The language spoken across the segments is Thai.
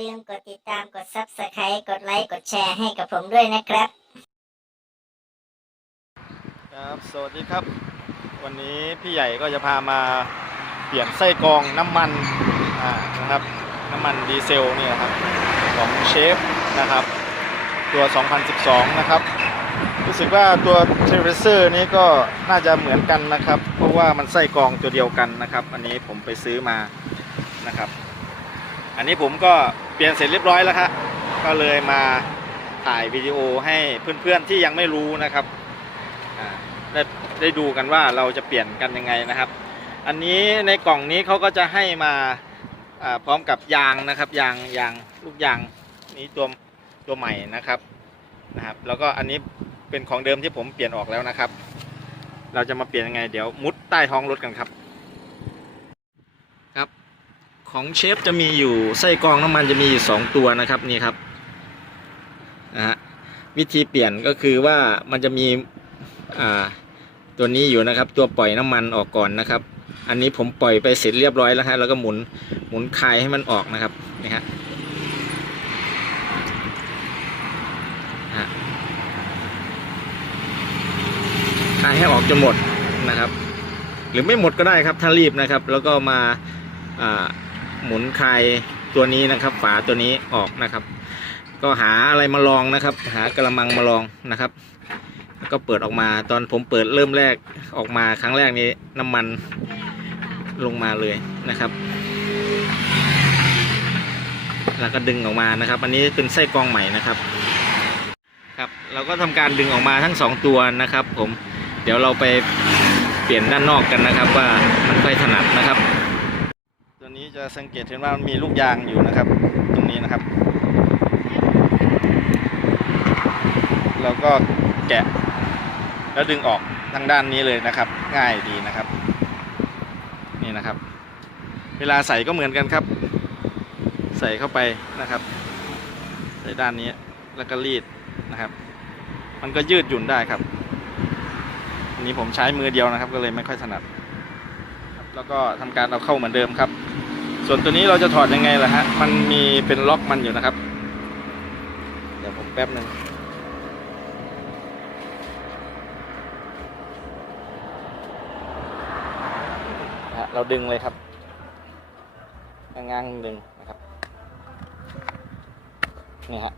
ลืมกดติดตามกด Subscribe กดไลค์ กดแชร์ให้กับผมด้วยนะครับ ครับสวัสดีครับ วันนี้พี่ใหญ่ก็จะพามาเปลี่ยนไส้กรองน้ำมันอ่านะครับน้ำมันดีเซลเนี่ยครับของเชฟนะครับตัว 2012 นะครับ รู้สึกว่าตัวเทเรเซอร์นี้ก็น่าจะเหมือนกันนะครับ เพราะว่ามันไส้กรองตัวเดียวกันนะครับ อันนี้ผมไปซื้อมานะครับ อันนี้ผมก็ เปลี่ยนเสร็จเรียบร้อยแล้วครับก็เลยมาถ่ายวิดีโอให้เพื่อนๆที่ยังไม่รู้นะครับได้ได้ดูกันว่าเราจะเปลี่ยนกันยังไงนะครับ อันนี้ในกล่องนี้เขาก็จะให้มาพร้อมกับยางนะครับยางยางลูกยางนี้ตัวตัวใหม่นะครับนะครับ แล้วก็อันนี้เป็นของเดิมที่ผมเปลี่ยนออกแล้วนะครับ เราจะมาเปลี่ยนยังไงเดี๋ยวมุดใต้ท้องรถกันครับ ของเชฟจะมีอยู่ไส้กรองน้ำมันจะมีอยู่สองตัวนะครับนี่ครับนะฮะวิธีเปลี่ยนก็คือว่ามันจะมีอ่าตัวนี้อยู่นะครับ ตัวปล่อยน้ำมันออกก่อนนะครับ อันนี้ผมปล่อยไปเสร็จเรียบร้อยแล้วฮะแล้วก็หมุนหมุนคลายให้มันออกนะครับนี่ฮะฮะคลายให้ออกจนหมดนะครับ หรือไม่หมดก็ได้ครับถ้ารีบนะครับ แล้วก็มาอ่า หมุนคลายตัวนี้นะครับ ฝาตัวนี้ออกนะครับ ก็หาอะไรมาลองนะครับ หากระมังมาลองนะครับแล้วก็เปิดออกมาตอนผมเปิดเริ่มแรกออกมาครั้งแรกนี้น้ำมันลงมาเลยนะครับ แล้วก็ดึงออกมานะครับ อันนี้เป็นไส้กรองใหม่นะครับ ครับ เราก็ทำการดึงออกมาทั้งสองตัวนะครับ ผมเดี๋ยวเราไปเปลี่ยนด้านนอกกันนะครับ ว่ามันค่อยถนัดนะครับ จะสังเกตเห็นว่ามันมีลูกยางอยู่นะครับ ตรงนี้นะครับเราก็แกะแล้วดึงออกทางด้านนี้เลยนะครับ ง่ายดีนะครับ นี่นะครับ เวลาใส่ก็เหมือนกันครับ ใส่เข้าไปนะครับ ใส่ด้านนี้แล้วก็รีดนะครับ มันก็ยืดหยุ่นได้ครับอันนี้ผมใช้มือเดียวนะครับ ก็เลยไม่ค่อยถนัดแล้วก็ทำการเอาเข้าเหมือนเดิมครับ ส่วนตัวนี้เราจะถอดยังไงล่ะฮะ มันมีเป็นล็อกมันอยู่นะครับ เดี๋ยวผมแป๊บหนึ่งฮะเราดึงเลยครับง้างๆดึงนะครับ นี่ฮะ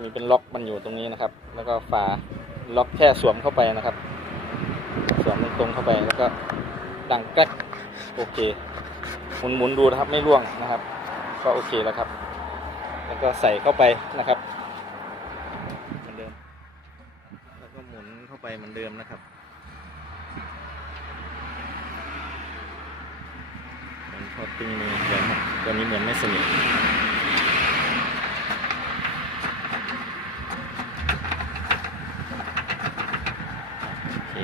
มีเป็นล็อกมันอยู่ตรงนี้นะครับ แล้วก็ฝาล็อกแค่สวมเข้าไปนะครับ สวมตรงเข้าไปแล้วก็ดังแกรกโอเค หมุนหมุนดูนะครับไม่ร่วงนะครับ ก็โอเคแล้วครับ แล้วก็ใส่เข้าไปนะครับเหมือนเดิม แล้วก็หมุนเข้าไปเหมือนเดิมนะครับเหมือนพอตึงเลยวตัวนี้เหมือนไม่สนิทโอเค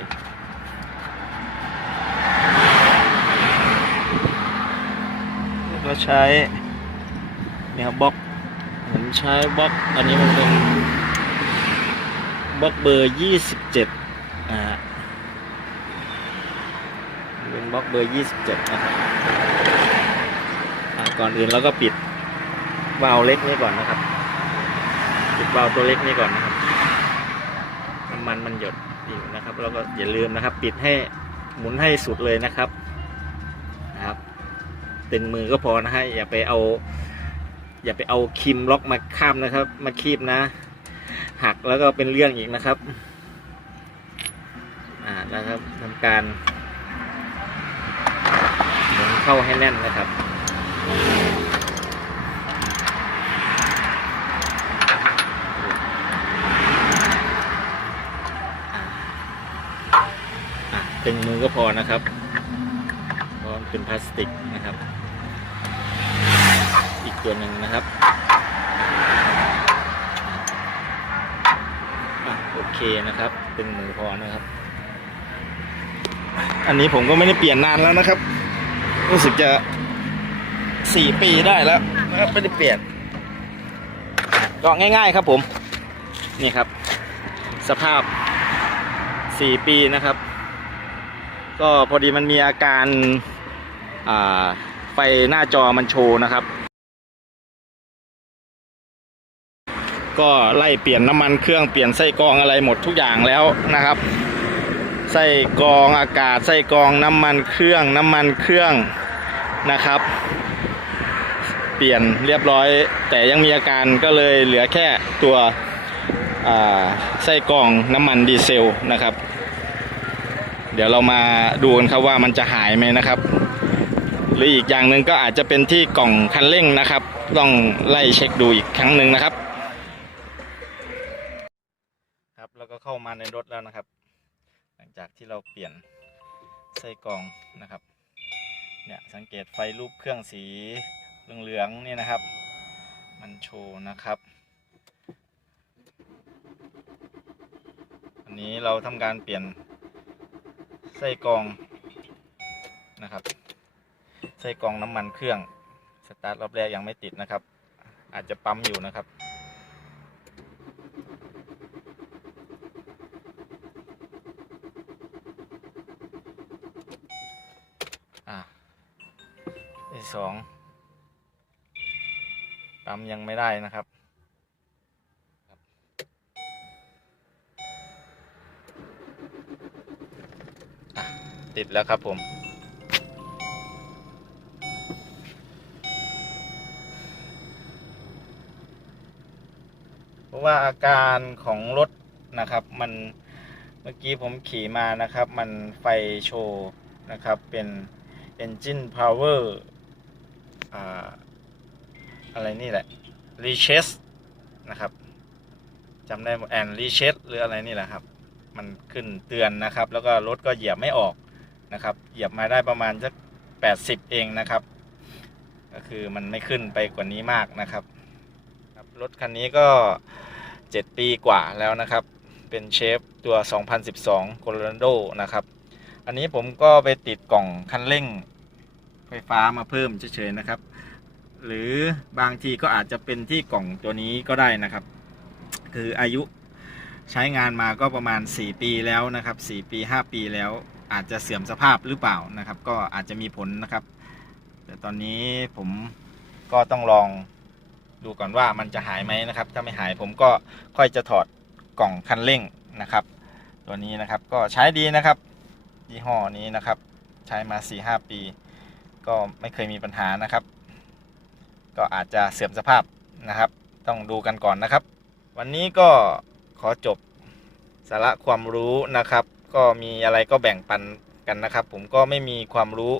ก็ ใช้เนี่ยครับบล็อกผมใช้บล็อกอันนี้มันเป็นบล็อกเบอร์ยี่สิบเจ็ดอ่าเป็นบล็อกเบอร์ยี่สิบเจ็ดนะครับก่อนอื่นเราก็ปิดวาล์วเล็กนี้ก่อนนะครับ ปิดวาล์วตัวเล็กนี้ก่อนนะครับน้ำมันมันหยดอยู่นะครับ แล้วก็อย่าลืมนะครับ ปิดให้หมุนให้สุดเลยนะครับ ตึงมือก็พอนะฮะอย่าไปเอา อย่าไปเอาคิมล็อกมาข้ามนะครับ มาคีบนะ หักแล้วก็เป็นเรื่องอีกนะครับอ่านะครับทำการหมุนเข้าให้แน่นนะครับอะตึงมือก็พอนะครับ เพราะมันเป็นพลาสติกนะครับ ตัวหนึ่งนะครับอโอเคนะครับตึงมือพอนะครับ อันนี้ผมก็ไม่ได้เปลี่ยนนานแล้วนะครับ รู้สึกจะสี่ปีได้แล้วนะครับไม่ได้เปลี่ยน ก็ง่ายๆครับผม นี่ครับ สภาพสี่ปีนะครับ ก็พอดีมันมีอาการาไฟหน้าจอมันโชว์นะครับ ก็ไล่เปลี่ยนน้ำมันเครื่องเปลี่ยนไส้กรองอะไรหมดทุกอย่างแล้วนะครับ ไส้กรองอากาศไส้กรองน้ำมันเครื่องน้ำมันเครื่องนะครับ เปลี่ยนเรียบร้อย แต่ยังมีอาการก็เลยเหลือแค่ตัวไส้กรองน้ำมันดีเซลนะครับ เดี๋ยวเรามาดูกันครับว่ามันจะหายไหมนะครับหรืออีกอย่างหนึ่งก็อาจจะเป็นที่กล่องคันเร่งนะครับ ต้องไล่เช็คดูอีกครั้งหนึ่งนะครับ ครับแล้วก็ เข้ามาในรถแล้วนะครับ หลังจากที่เราเปลี่ยนไส้กรองนะครับเนี่ยสังเกตไฟรูปเครื่องสีเหลืองๆนี่นะครับ มันโชว์นะครับอันนี้เราทำการเปลี่ยนไส้กรองนะครับไส้กรองน้ำมันเครื่องสตาร์ทรอบแรกยังไม่ติดนะครับ อาจจะปั๊มอยู่นะครับ ที่สองปั๊มยังไม่ได้นะครับ ติดแล้วครับผม เพราะว่าอาการของรถนะครับ มันเมื่อกี้ผมขี่มานะครับ มันไฟโชว์นะครับ เป็น engine power อ่าอะไรนี่แหละ r e c h e s นะครับจำได้แอน r e c h e s หรืออะไรนี่แหละครับ มันขึ้นเตือนนะครับ แล้วก็รถก็เหยียบไม่ออกนะครับ เหยียบมาได้ประมาณสัก80เองนะครับ ก็คือมันไม่ขึ้นไปกว่านี้มากนะครับครับรถคันนี้ก็7ปีกว่าแล้วนะครับ เป็นเชฟตัว 2012 Colorado นะครับ อันนี้ผมก็ไปติดกล่องคันเร่ง ไฟฟ้ามาเพิ่มเฉยๆนะครับ หรือบางทีก็อาจจะเป็นที่กล่องตัวนี้ก็ได้นะครับ คืออายุใช้งานมาก็ประมาณ 4 ปีแล้วนะครับ 4 ปี 5 ปีแล้วอาจจะเสื่อมสภาพหรือเปล่านะครับ ก็อาจจะมีผลนะครับ แต่ตอนนี้ผมก็ต้องลองดูก่อนว่ามันจะหายไหมนะครับ ถ้าไม่หายผมก็ค่อยจะถอดกล่องคันเร่งนะครับ ตัวนี้นะครับก็ใช้ดีนะครับยี่ห้อนี้นะครับ ใช้มา4-5ปี ก็ไม่เคยมีปัญหานะครับ ก็อาจจะเสื่อมสภาพนะครับ ต้องดูกันก่อนนะครับ วันนี้ก็ขอจบสาระความรู้นะครับ ก็มีอะไรก็แบ่งปันกันนะครับ ผมก็ไม่มีความรู้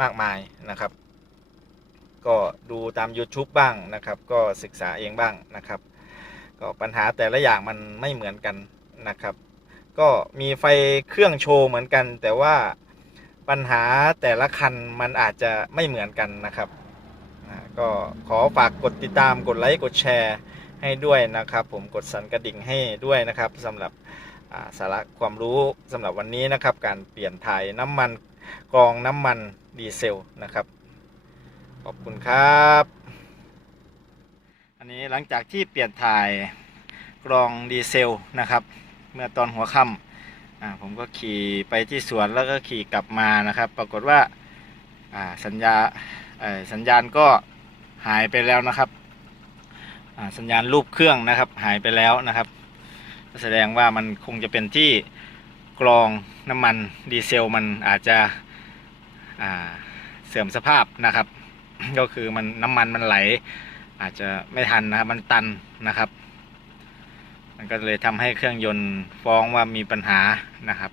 มากมายนะครับ ก็ดูตาม YouTube บ้างนะครับ ก็ศึกษาเองบ้างนะครับ ก็ปัญหาแต่ละอย่างมันไม่เหมือนกันนะครับ ก็มีไฟเครื่องโชว์เหมือนกัน แต่ว่า ปัญหาแต่ละคันมันอาจจะไม่เหมือนกันนะครับก็ขอฝากกดติดตามกดไลค์กดแชร์ให้ด้วยนะครับ ผมกดสั่นกระดิ่งให้ด้วยนะครับสำหรับาสาระความรู้สำหรับวันนี้นะครับ การเปลี่ยนถ่ายน้ำมันกรองน้ำมันดีเซลนะครับ ขอบคุณครับ อันนี้หลังจากที่เปลี่ยนถ่ายกรองดีเซลนะครับ เมื่อตอนหัวค่ำ อ่าผมก็ขี่ไปที่สวนแล้วก็ขี่กลับมานะครับ ปรากฏว่าอ่าสัญญาสัญญาณก็หายไปแล้วนะครับสัญญาณรูปเครื่องนะครับหายไปแล้วนะครับ แสดงว่ามันคงจะเป็นที่กรองน้ำมันดีเซลมันอาจจะเสื่อมสภาพนะครับ ก็คือมันน้ำมันมันไหล อาจจะไม่ทันนะครับมันตันนะครับ มันก็เลยทำให้เครื่องยนต์ฟ้องว่ามีปัญหานะครับ